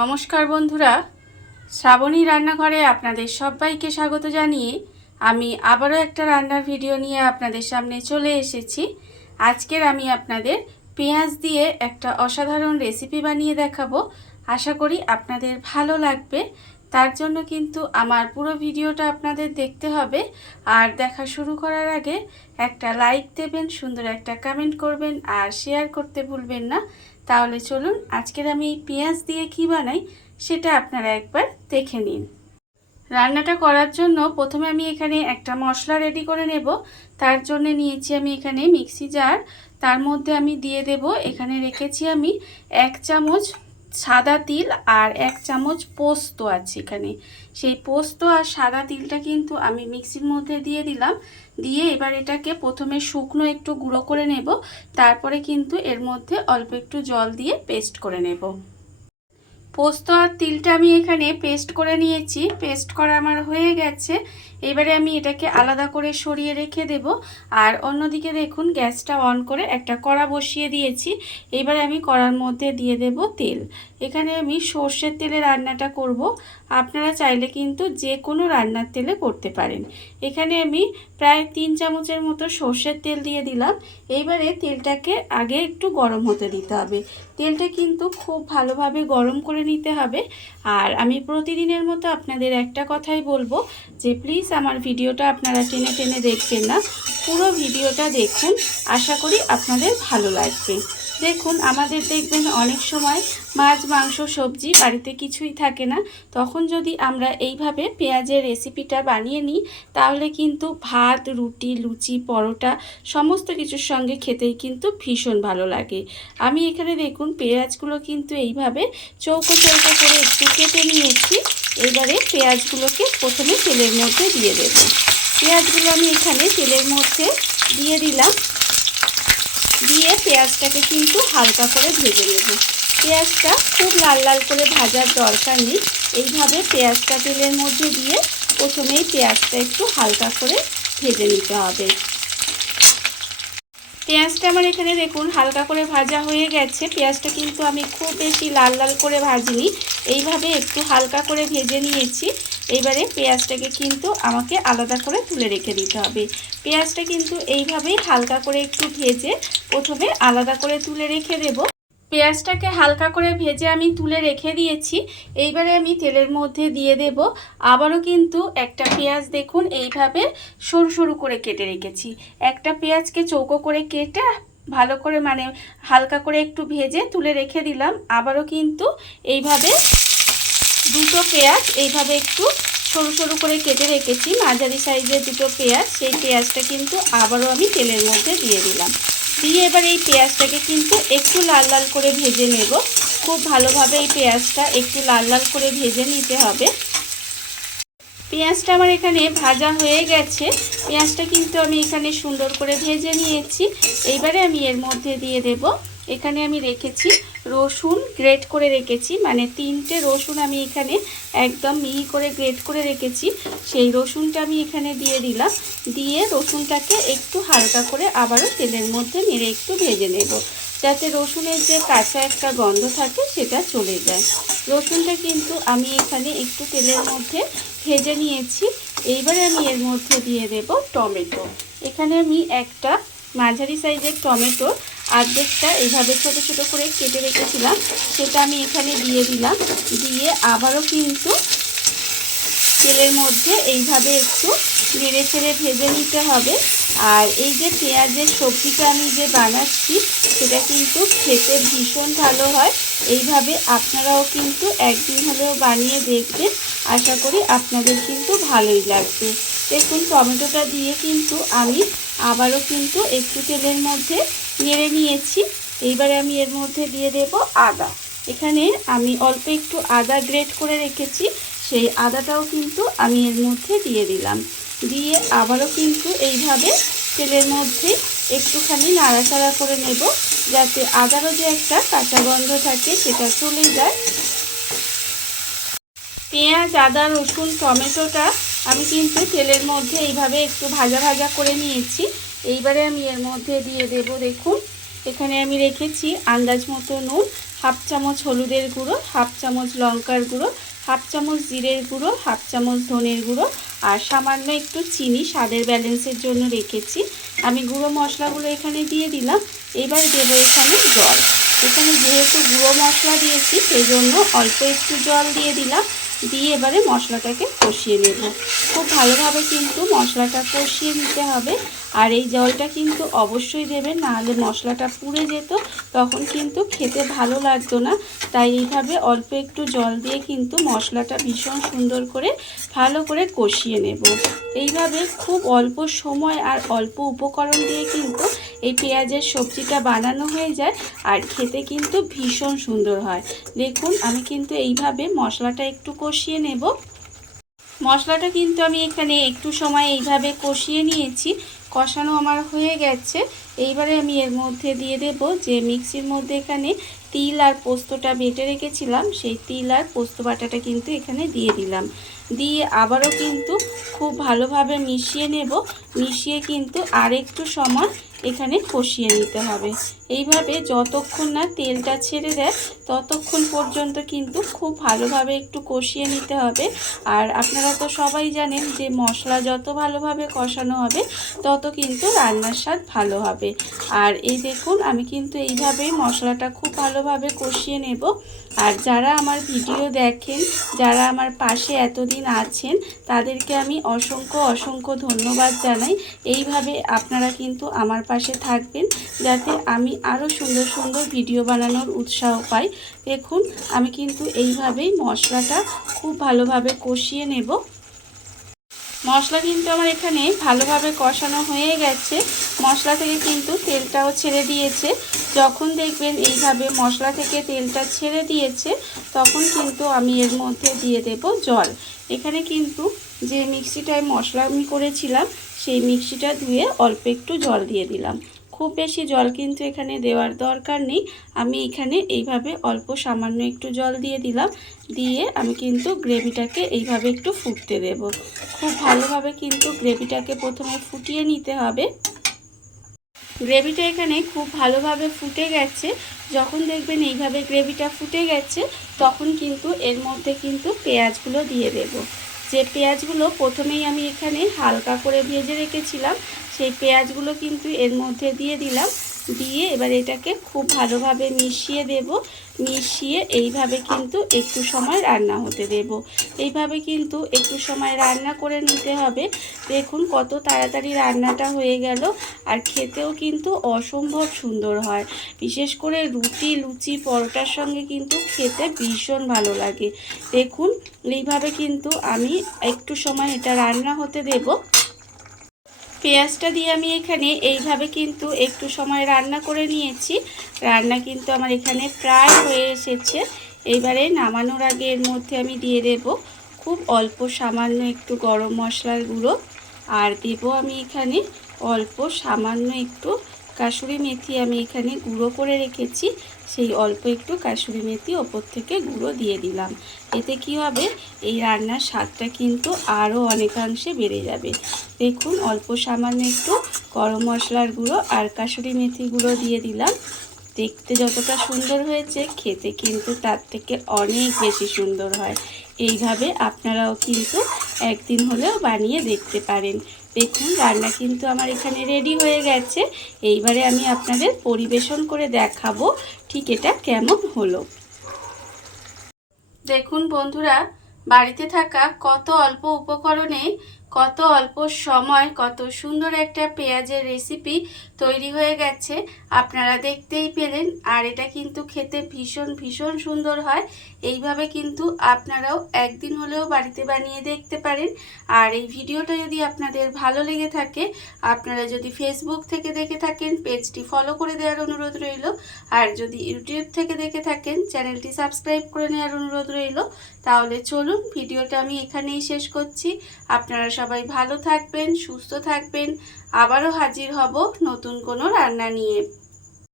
নমস্কার বন্ধুরা, শ্রাবণী রান্নাঘরে আপনাদের সবাইকে স্বাগত জানিয়ে আমি আবারও একটা রান্নার ভিডিও নিয়ে আপনাদের সামনে চলে এসেছি। আজকের আমি আপনাদের পেঁয়াজ দিয়ে একটা অসাধারণ রেসিপি বানিয়ে দেখাবো। আশা করি আপনাদের ভালো লাগবে। তার জন্য কিন্তু আমার পুরো ভিডিওটা আপনাদের দেখতে হবে। আর দেখা শুরু করার আগে একটা লাইক দেবেন, সুন্দর একটা কমেন্ট করবেন আর শেয়ার করতে ভুলবেন না। তাহলে চলুন আজকের আমি পেঁয়াজ দিয়ে কি বানাই সেটা আপনারা একবার দেখে নিন। রান্নাটা করার জন্য প্রথমে আমি এখানে একটা মশলা রেডি করে নেব। তার জন্য নিয়েছি আমি এখানে মিক্সি জার, তার মধ্যে আমি দিয়ে দেব, এখানে রেখেছি আমি 1 চামচ সাদা তিল আর 1 চামচ পোস্ত আছে এখানে। সেই পোস্ত আর সাদা তিলটা কিন্তু আমি মিক্সির মধ্যে দিয়ে দিলাম। দিয়ে এবার এটাকে প্রথমে শুকনো একটু গুঁড়ো করে নেব, তারপরে কিন্তু এর মধ্যে অল্প একটু জল দিয়ে পেস্ট করে নেব। পোস্ত আর তিলটা আমি এখানে পেস্ট করে নিয়েছি। পেস্ট করা আমার হয়ে গেছে। এবারে আমি এটাকে আলাদা করে সরিয়ে রেখে দেব। আর অন্যদিকে দেখুন গ্যাসটা অন করে একটা কড়া বসিয়ে দিয়েছি। এবারে আমি কড়ার মধ্যে দিয়ে দেব তেল। এখানে আমি সর্ষের তেলে রান্নাটা করব। আপনারা চাইলে কিন্তু যে কোনো রান্নার তেলে করতে পারেন। এখানে আমি প্রায় 3 চামচের মতো সর্ষের তেল দিয়ে দিলাম। এইবারে তেলটাকে আগে একটু গরম হতে দিতে হবে। তেলটা কিন্তু খুব ভালোভাবে গরম করে নিতে হবে। আর আমি প্রতিদিনের মতো আপনাদের একটা কথাই বলবো যে প্লিজ আমার ভিডিওটা আপনারা টেনে টেনে দেখবেন না, পুরো ভিডিওটা দেখুন। আশা করি আপনাদের ভালো লাগবে। দেখুন আমাদের দেখবেন অনেক সময় মাছ মাংস সবজি বাড়িতে কিছুই থাকে না, তখন যদি আমরা এইভাবে পেঁয়াজের রেসিপিটা বানিয়ে নিই তাহলে কিন্তু ভাত, রুটি, লুচি, পরোটা সমস্ত কিছুর সঙ্গে খেতেই কিন্তু ভীষণ ভালো লাগে। আমি এখানে দেখুন পেঁয়াজগুলো কিন্তু এইভাবে চৌকো চৌকো করে একটু কেটে নিয়েছি। এবারে পেঁয়াজগুলোকে প্রথমে তেলের মধ্যে দিয়ে দেব। পেঁয়াজগুলো আমি এখানে তেলের মধ্যে দিয়ে দিলাম। দিয়ে পেঁয়াজটাকে কিন্তু হালকা করে ভেজে নেব। পেঁয়াজটা খুব লাল লাল করে ভাজার দরকার নেই। এইভাবে পেঁয়াজটা তেলের মধ্যে দিয়ে প্রথমেই পেঁয়াজটা একটু হালকা করে ভেজে নিতে হবে। পেঁয়াজটা আমার এখানে দেখুন হালকা করে ভাজা হয়ে গেছে। পেঁয়াজটা কিন্তু আমি খুব বেশি লাল লাল করে ভাজিনি, এইভাবে একটু হালকা করে ভেজে নিয়েছি। এবারে পেঁয়াজটাকে কিন্তু আমাকে আলাদা করে তুলে রেখে দিতে হবে। পেঁয়াজটা কিন্তু এইভাবেই হালকা করে একটু ভেজে প্রথমে আলাদা করে তুলে রেখে দেব। পেঁয়াজটাকে হালকা করে ভেজে আমি তুলে রেখে দিয়েছি। এইবারে আমি তেলের মধ্যে দিয়ে দেব আবারও কিন্তু একটা পেঁয়াজ। দেখুন এইভাবে সরু সরু করে কেটে রেখেছি। একটা পেঁয়াজকে চৌকো করে কেটে ভালো করে হালকা করে একটু ভেজে তুলে রেখে দিলাম। আবারও কিন্তু এইভাবে দুটো পেঁয়াজ এইভাবে একটু সরু সরু করে কেটে রেখেছি, মাঝারি সাইজের দুটো পেঁয়াজ। সেই পেঁয়াজটা কিন্তু আবারও আমি তেলের মধ্যে দিয়ে দিলাম। দিয়ে এবার এই পেঁয়াজটাকে কিন্তু একটু লাল লাল করে ভেজে নেব। খুব ভালোভাবে এই পেঁয়াজটা একটু লাল লাল করে ভেজে নিতে হবে। পেঁয়াজটা আমার এখানে ভাজা হয়ে গেছে। পেঁয়াজটা কিন্তু আমি এখানে সুন্দর করে ভেজে নিয়েছি। এইবারে আমি এর মধ্যে দিয়ে দেব, এখানে আমি রেখেছি রসুন, গ্রেট করে রেখেছি, মানে 3টে রসুন আমি এখানে একদম মিহি করে গ্রেট করে রেখেছি। সেই রসুনটা আমি এখানে দিয়ে দিলাম। দিয়ে রসুনটাকে একটু হালকা করে আবারও তেলের মধ্যে নেড়ে একটু ভেজে নেব, যাতে রসুনের যে কাঁচা একটা গন্ধ থাকে সেটা চলে যায়। রসুনটা কিন্তু আমি এখানে একটু তেলের মধ্যে ভেজে নিয়েছি। এইবারে আমি এর মধ্যে দিয়ে দেব টমেটো। এখানে আমি একটা মাঝারি সাইজের টমেটো অর্ধেকটা এইভাবে ছোট ছোট করে কেটে রেখেছিলাম, সেটা আমি এখানে দিয়ে দিলাম। দিয়ে আবারও কিন্তু তেলের মধ্যে এইভাবে একটু নেড়ে চেড়ে ভেজে নিতে হবে। আর এই যে পেঁয়াজের সবজিটা আমি যে বানাচ্ছি সেটা কিন্তু খেতে ভীষণ ভালো হয়। এইভাবে আপনারাও কিন্তু একদিন হলেও বানিয়ে দেখবেন। আশা করি আপনাদের কিন্তু ভালোই লাগবে। দেখুন টমেটোটা দিয়ে কিন্তু আমি আবারও কিন্তু একটু তেলের মধ্যে নেড়ে নিয়েছি। এইবারে আমি এর মধ্যে দিয়ে দেব আদা। এখানে আমি অল্প একটু আদা গ্রেট করে রেখেছি, সেই আদাটাও কিন্তু আমি এর মধ্যে দিয়ে দিলাম। দিয়ে আবারও কিন্তু এইভাবে তেলের মধ্যে একটুখানি নাড়াচাড়া করে নেব, যাতে আদারও যে একটা কাঁচা গন্ধ থাকে সেটা চলে যায়। পেঁয়াজ, আদা, রসুন, টমেটোটা আমি কিন্তু তেলের মধ্যে এইভাবে একটু ভাজা ভাজা করে নিয়েছি। এইবারে আমি এর মধ্যে দিয়ে দেব, দেখুন এখানে আমি রেখেছি আন্দাজ মতো নুন। হাফ চামচ হলুদের গুঁড়ো, হাফ চামচ লঙ্কার গুঁড়ো, হাফ চামচ জিরের গুঁড়ো, হাফ চামচ ধনের গুঁড়ো আর সামান্য একটু চিনি স্বাদের ব্যালেন্সের জন্য রেখেছি। আমি গুঁড়ো মশলাগুলো এখানে দিয়ে দিলাম। এবার দেবো এখানে জল। এখানে যেহেতু গুঁড়ো মশলা দিয়েছি সেই জন্য অল্প একটু জল দিয়ে দিলাম। দিয়ে এবারে মশলাটাকে কষিয়ে নেব। খুব ভালোভাবে কিন্তু মশলাটা কষিয়ে নিতে হবে। আর এই জলটা কিন্তু অবশ্যই দেবেন, নাহলে মশলাটা পুড়ে যেত, তখন কিন্তু খেতে ভালো লাগতো না। তাই এইভাবে অল্প একটু জল দিয়ে কিন্তু মশলাটা ভীষণ সুন্দর করে ভালো করে কষিয়ে নেব। এইভাবে খুব অল্প সময় আর অল্প উপকরণ দিয়ে কিন্তু এই পেঁয়াজের সবজিটা বানানো হয়ে যায় আর খেতে কিন্তু ভীষণ সুন্দর হয়। দেখুন আমি কিন্তু এইভাবে মশলাটা একটু কষিয়ে নেব। মশলাটা কিন্তু আমি এখানে একটু সময় এইভাবে কষিয়ে নিয়েছি। কষানো আমার হয়ে গেছে। এইবারে আমি এর মধ্যে দিয়ে দেব যে মিক্সির মধ্যে এখানে তিল আর পোস্তটা বেটে রেখেছিলাম, সেই তিল আর পোস্ত বাটাটা কিন্তু এখানে দিয়ে দিলাম। দিয়ে আবারও কিন্তু খুব ভালোভাবে মিশিয়ে নেব। মিশিয়ে কিন্তু আর একটু সময় এখানে কষিয়ে নিতে হবে। এইভাবে যতক্ষণ না তেলটা ছেড়ে দেয় ততক্ষণ পর্যন্ত কিন্তু খুব ভালোভাবে একটু কষিয়ে নিতে হবে। আর আপনারা তো সবাই জানেন যে মশলা যত ভালোভাবে কষানো হবে তত কিন্তু রান্নার স্বাদ ভালো হবে। আর এই দেখুন আমি কিন্তু এইভাবেই মশলাটা খুব ভালোভাবে কষিয়ে নেব। আর যারা আমার ভিডিও দেখেন, যারা আমার পাশে এতদিন আছেন, তাদেরকে আমি অসংখ্য অসংখ্য ধন্যবাদ জানাই। এইভাবে আপনারা কিন্তু আমার পাশে থাকবেন যাতে আমি আরও সুন্দর সুন্দর ভিডিও বানানোর উৎসাহ পাই। দেখুন আমি কিন্তু এইভাবেই মশলাটা খুব ভালোভাবে কষিয়ে নেব। মশলা কিন্তু আমার এখানে ভালোভাবে কষানো হয়ে গেছে। মশলা থেকে কিন্তু তেলটাও ছেড়ে দিয়েছে। যখন দেখবেন এইভাবে মশলা থেকে তেলটা ছেড়ে দিয়েছে তখন কিন্তু আমি এর মধ্যে দিয়ে দেব জল। এখানে কিন্তু যে মিক্সিটায় মশলা আমি করেছিলাম সেই মিক্সিটা ধুয়ে অল্প একটু জল দিয়ে দিলাম। খুব বেশি জল কিন্তু এখানে দেওয়ার দরকার নেই। আমি এখানে এইভাবে অল্প সামান্য একটু জল দিয়ে দিলাম। দিয়ে আমি কিন্তু গ্রেভিটাকে এইভাবে একটু ফুটতে দেব। খুব ভালোভাবে কিন্তু গ্রেভিটাকে প্রথমে ফুটিয়ে নিতে হবে। গ্রেভিটা এখানে খুব ভালোভাবে ফুটে গেছে। যখন দেখবেন এইভাবে গ্রেভিটা ফুটে গেছে তখন কিন্তু এর মধ্যে কিন্তু পেঁয়াজগুলো দিয়ে দেব। যে পেঁয়াজগুলো প্রথমেই আমি এখানে হালকা করে ভেজে রেখেছিলাম সেই পেঁয়াজগুলো কিন্তু এর মধ্যে দিয়ে দিলাম। দিয়ে এবার এটাকে খুব ভালোভাবে মিশিয়ে দেব। মিশিয়ে এইভাবে কিন্তু একটু সময় রান্না হতে দেব। এইভাবে কিন্তু একটু সময় রান্না করে নিতে হবে। দেখুন কত তাড়াতাড়ি রান্নাটা হয়ে গেল। আর খেতেও কিন্তু অসম্ভব সুন্দর হয়। বিশেষ করে রুটি, লুচি, পরোটার সঙ্গে কিন্তু খেতে ভীষণ ভালো লাগে। দেখুন এইভাবে কিন্তু আমি একটু সময় এটা রান্না হতে দেব। পেঁয়াজটা দিয়ে আমি এখানে এইভাবে কিন্তু একটু সময় রান্না করে নিয়েছি। রান্না কিন্তু আমার এখানে প্রায় হয়ে এসেছে। এইবারে নামানোর আগে এর মধ্যে আমি দিয়ে দেব খুব অল্প সামান্য একটু গরম মশলার গুঁড়ো। আর দেব আমি এখানে অল্প সামান্য একটু কাসুরি মেথি। আমি এখানে গুঁড়ো করে রেখেছি, সেই অল্প একটু কাসুরি মেথি ওপর থেকে গুঁড়ো দিয়ে দিলাম। এতে কি হবে, এই রান্নার স্বাদটা কিন্তু আরও অনেকাংশে বেড়ে যাবে। দেখুন অল্প সামান্য একটু গরম মশলার গুঁড়ো আর কাসুরি মেথি গুঁড়ো দিয়ে দিলাম। দেখতে যতটা সুন্দর হয়েছে খেতে কিন্তু তার থেকে অনেক বেশি সুন্দর হয়। এইভাবে আপনারাও কিন্তু একদিন হলেও বানিয়ে দেখতে পারেন। দেখুন রান্না কিন্তু আমার এখানে রেডি হয়ে গেছে। এইবারে আমি আপনাদের পরিবেশন করে দেখাবো ঠিক এটা কেমন হলো। দেখুন বন্ধুরা, বাড়িতে থাকা কত অল্প উপকরণে কত অল্প সময় কত সুন্দর একটা পেঁয়াজের রেসিপি তৈরি হয়ে গেছে, আপনারা দেখতেই পেলেন। আর এটা কিন্তু খেতে ভীষণ ভীষণ সুন্দর হয়। এইভাবে কিন্তু আপনারাও একদিন হলেও বাড়িতে বানিয়ে দেখতে পারেন। আর এই ভিডিওটা যদি আপনাদের ভালো লেগে থাকে, আপনারা যদি ফেসবুক থেকে দেখে থাকেন পেজটি ফলো করে দেওয়ার অনুরোধ রইল। আর যদি ইউটিউব থেকে দেখে থাকেন চ্যানেলটি সাবস্ক্রাইব করে নেওয়ার অনুরোধ রইল। তাহলে চলুন ভিডিওটা আমি এখানেই শেষ করছি। আপনারা সবাই ভালো থাকবেন, সুস্থ থাকবেন। আবারও হাজির হব নতুন কোনো রান্না নিয়ে।